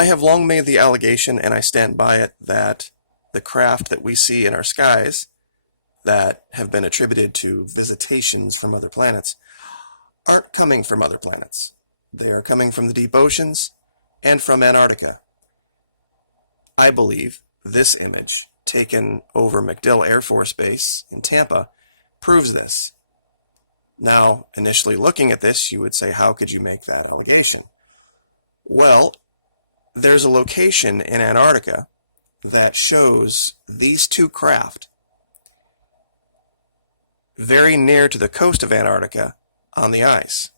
I have long made the allegation, and I stand by it, that the craft that we see in our skies that have been attributed to visitations from other planets aren't coming from other planets. They are coming from the deep oceans and from Antarctica. I believe this image, taken over MacDill Air Force Base in Tampa, proves this. Now, initially looking at this, you would say, how could you make that allegation? Well, there's a location in Antarctica that shows these two craft very near to the coast of Antarctica on the ice.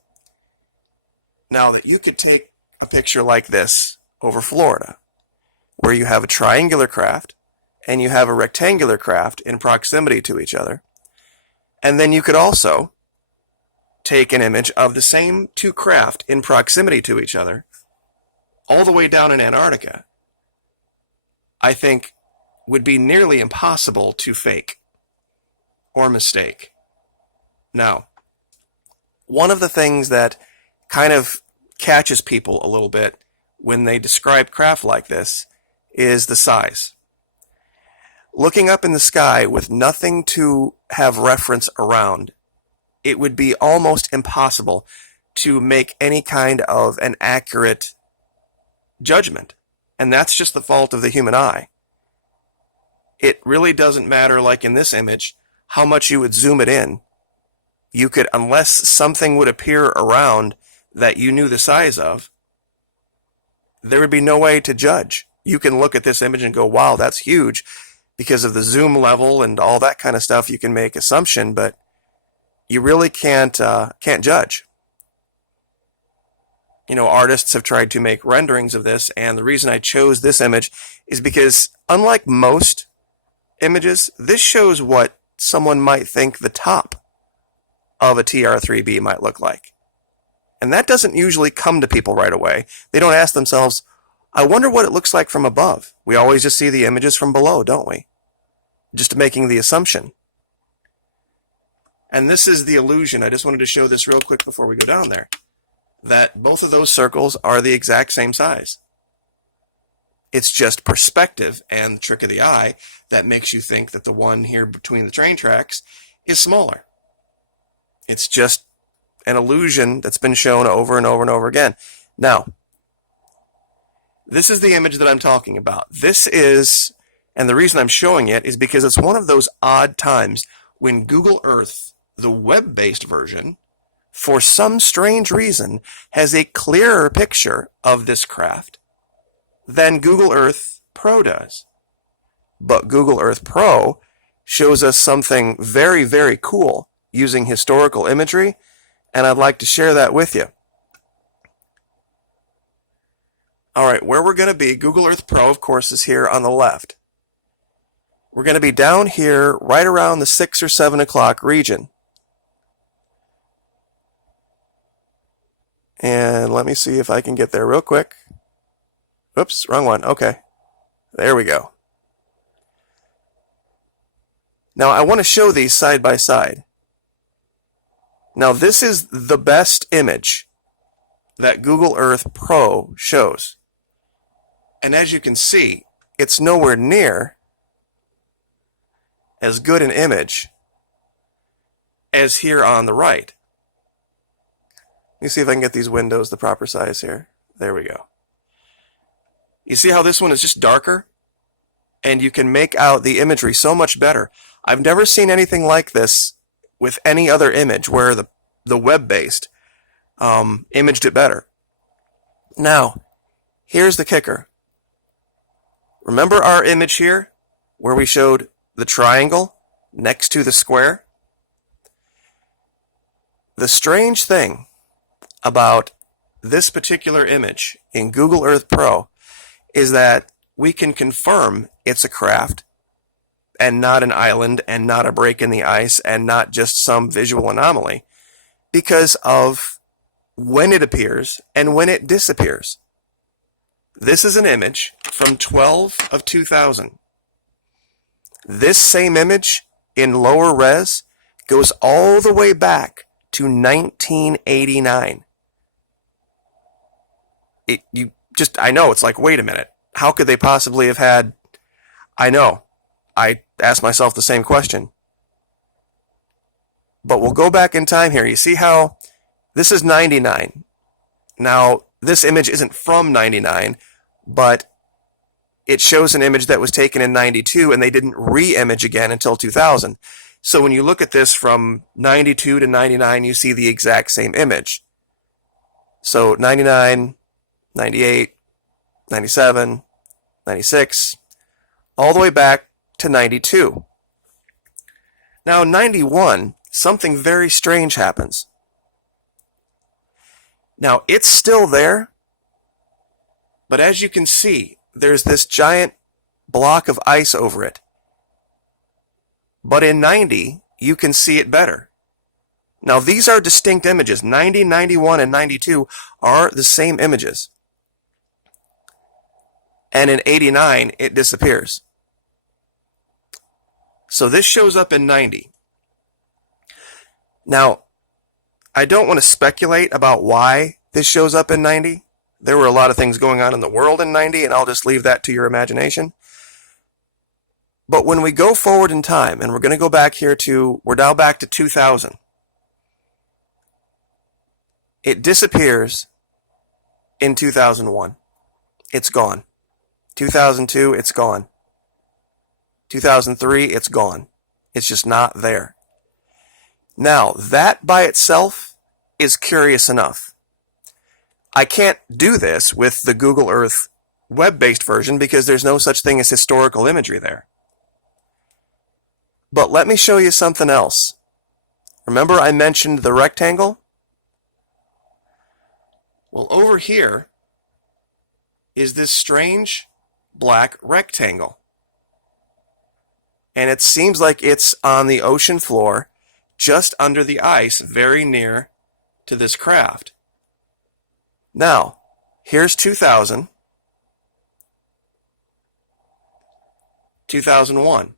Now, that you could take a picture like this over Florida, where you have a triangular craft and you have a rectangular craft in proximity to each other, and then you could also take an image of the same two craft in proximity to each other all the way down in Antarctica, I think would be nearly impossible to fake or mistake. Now, one of the things that kind of catches people a little bit when they describe craft like this is the size. Looking up in the sky with nothing to have reference around, it would be almost impossible to make any kind of an accurate judgment. And that's just the fault of the human eye. It really doesn't matter, like in this image, how much you would zoom it in. You could, unless something would appear around that you knew the size of, there would be no way to judge. You can look at this image and go, wow, that's huge. Because of the zoom level and all that kind of stuff, you can make assumption, but you really can't judge. You know, artists have tried to make renderings of this, and the reason I chose this image is because, unlike most images, this shows what someone might think the top of a TR-3B might look like. And that doesn't usually come to people right away. They don't ask themselves, I wonder what it looks like from above. We always just see the images from below, don't we? Just making the assumption. And this is the illusion. I just wanted to show this real quick before we go down there, that both of those circles are the exact same size. It's just perspective and the trick of the eye that makes you think that the one here between the train tracks is smaller. It's just an illusion that's been shown over and over and over again. Now, this is the image that I'm talking about. This is, and the reason I'm showing it is because it's one of those odd times when Google Earth, the web-based version, for some strange reason, has a clearer picture of this craft than Google Earth Pro does. But Google Earth Pro shows us something very, very cool using historical imagery, and I'd like to share that with you. All right, where we're going to be, Google Earth Pro, of course, is here on the left. We're going to be down here right around the 6 or 7 o'clock region. And let me see if I can get there real quick. Oops, wrong one. Okay, there we go. Now, I want to show these side by side. Now, this is the best image that Google Earth Pro shows. And as you can see, it's nowhere near as good an image as here on the right. Let me see if I can get these windows the proper size here. There we go. You see how this one is just darker? And you can make out the imagery so much better. I've never seen anything like this with any other image where the web-based imaged it better. Now, here's the kicker. Remember our image here where we showed the triangle next to the square? The strange thing about this particular image in Google Earth Pro is that we can confirm it's a craft and not an island and not a break in the ice and not just some visual anomaly because of when it appears and when it disappears. This is an image from 12 of 2000. This same image in lower res goes all the way back to 1989. I know, it's like, wait a minute. How could they possibly have had, I know, I asked myself the same question. But we'll go back in time here. You see how this is 99. Now, this image isn't from 99, but it shows an image that was taken in 92, and they didn't re-image again until 2000. So when you look at this from 92 to 99, you see the exact same image. So 99, 98, 97, 96, all the way back to 92. Now, 91, something very strange happens. Now, it's still there, but as you can see, there's this giant block of ice over it. But in 90, you can see it better. Now, these are distinct images. 90, 91, and 92 are the same images. And in 89, it disappears. So this shows up in 90. Now, I don't want to speculate about why this shows up in 90. There were a lot of things going on in the world in 90, and I'll just leave that to your imagination. But when we go forward in time, and we're going to go back here we're now back to 2000. It disappears in 2001. It's gone. 2002, it's gone. 2003, it's gone. It's just not there. Now, that by itself is curious enough. I can't do this with the Google Earth web-based version because there's no such thing as historical imagery there. But let me show you something else. Remember I mentioned the rectangle? Well, over here is this strange black rectangle. And it seems like it's on the ocean floor, just under the ice, very near to this craft. Now, here's 2000, 2001.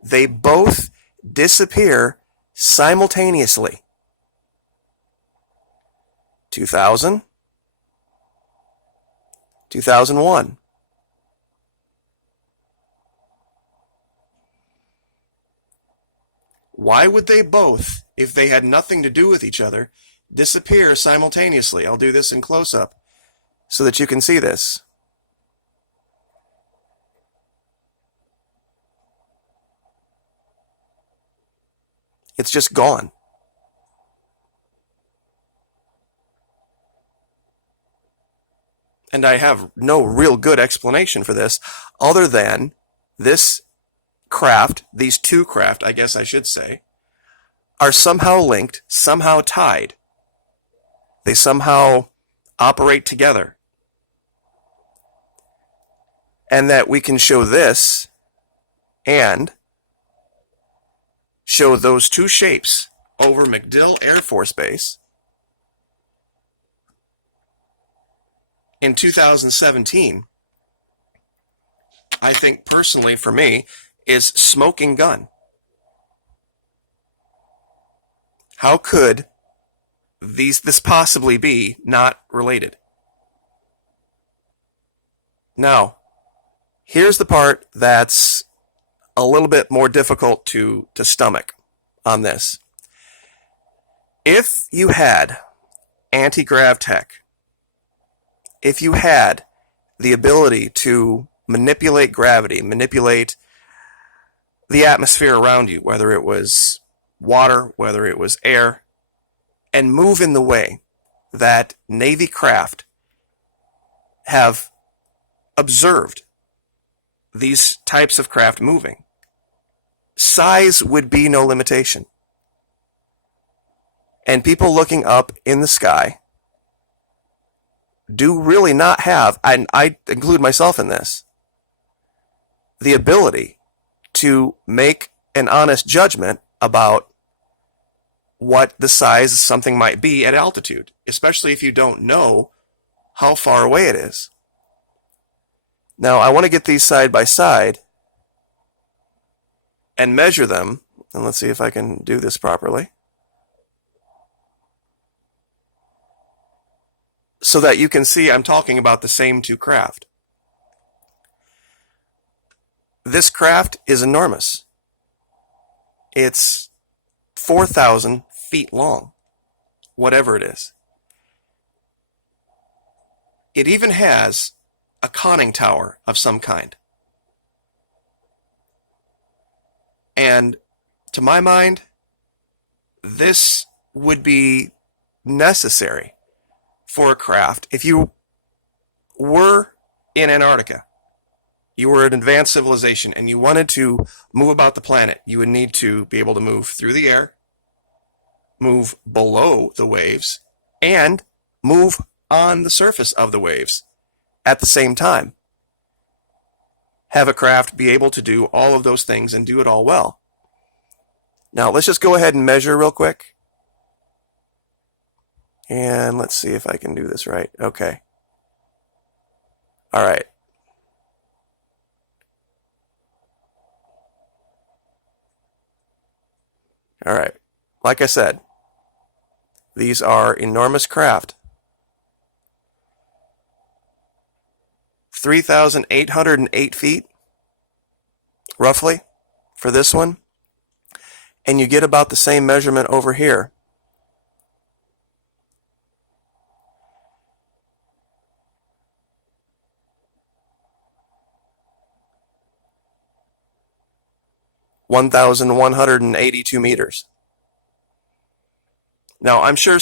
They both disappear simultaneously. 2000, 2001. Why would they both, if they had nothing to do with each other, disappear simultaneously? I'll do this in close-up so that you can see this. It's just gone. And I have no real good explanation for this other than this craft, these two craft, I guess I should say, are somehow linked, somehow tied. They somehow operate together. And that we can show this and show those two shapes over MacDill Air Force Base in 2017, I think personally for me, is smoking gun. How could this possibly be not related? Now, here's the part that's a little bit more difficult to stomach on this. If you had anti-grav tech, if you had the ability to manipulate gravity, manipulate the atmosphere around you, whether it was water, whether it was air, and move in the way that Navy craft have observed these types of craft moving, size would be no limitation. And people looking up in the sky do really not have, and I include myself in this, the ability to make an honest judgment about what the size of something might be at altitude, especially if you don't know how far away it is. Now, I want to get these side by side and measure them, and let's see if I can do this properly. so that you can see I'm talking about the same two craft. This craft is enormous. It's 4,000 feet long, whatever it is. It even has a conning tower of some kind. And to my mind, this would be necessary for a craft. If you were in Antarctica, you were an advanced civilization, and you wanted to move about the planet, you would need to be able to move through the air, move below the waves, and move on the surface of the waves at the same time. Have a craft be able to do all of those things and do it all well. Now, let's just go ahead and measure real quick. And let's see if I can do this right. Okay. All right. All right. Like I said, these are enormous craft. 3,808 feet, roughly, for this one. And you get about the same measurement over here. (1,182 meters). Now, I'm sure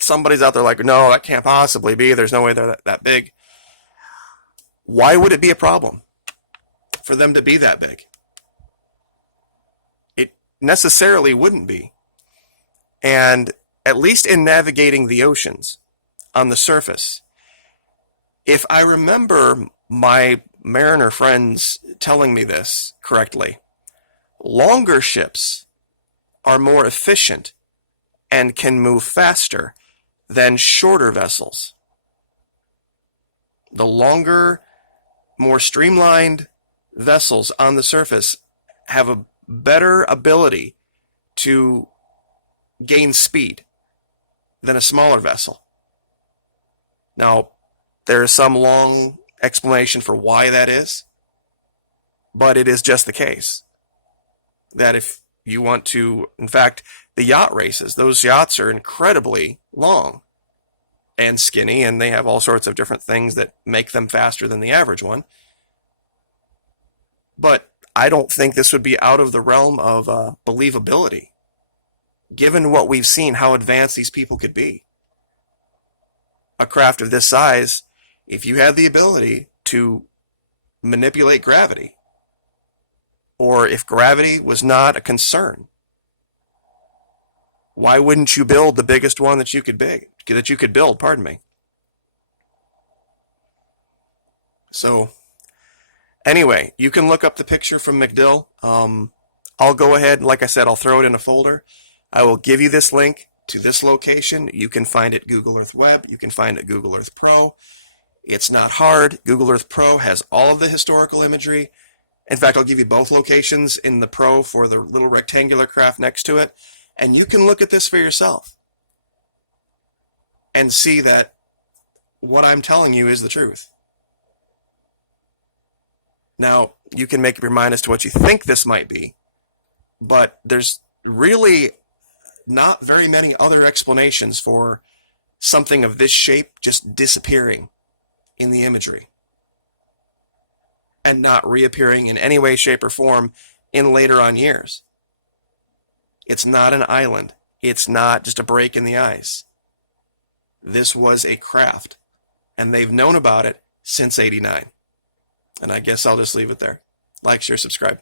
somebody's out there like, no, that can't possibly be. There's no way they're that big. Why would it be a problem for them to be that big? It necessarily wouldn't be. And at least in navigating the oceans on the surface, if I remember my mariner friends telling me this correctly, longer ships are more efficient and can move faster than shorter vessels. The longer, more streamlined vessels on the surface have a better ability to gain speed than a smaller vessel. Now, there is some long explanation for why that is, but it is just the case that if you want to, in fact, the yacht races, those yachts are incredibly long and skinny, and they have all sorts of different things that make them faster than the average one. But I don't think this would be out of the realm of believability, given what we've seen, how advanced these people could be. A craft of this size, if you had the ability to manipulate gravity, or if gravity was not a concern, why wouldn't you build the biggest one that you could build, pardon me. So, anyway, you can look up the picture from McDill. I'll go ahead, and like I said, I'll throw it in a folder. I will give you this link to this location. You can find it Google Earth Web. You can find it Google Earth Pro. It's not hard. Google Earth Pro has all of the historical imagery. In fact, I'll give you both locations in the Pro for the little rectangular craft next to it. And you can look at this for yourself and see that what I'm telling you is the truth. Now, you can make up your mind as to what you think this might be, but there's really not very many other explanations for something of this shape just disappearing in the imagery and not reappearing in any way, shape, or form in later on years. It's not an island. It's not just a break in the ice. This was a craft, and they've known about it since '89. And I guess I'll just leave it there. Like, share, subscribe.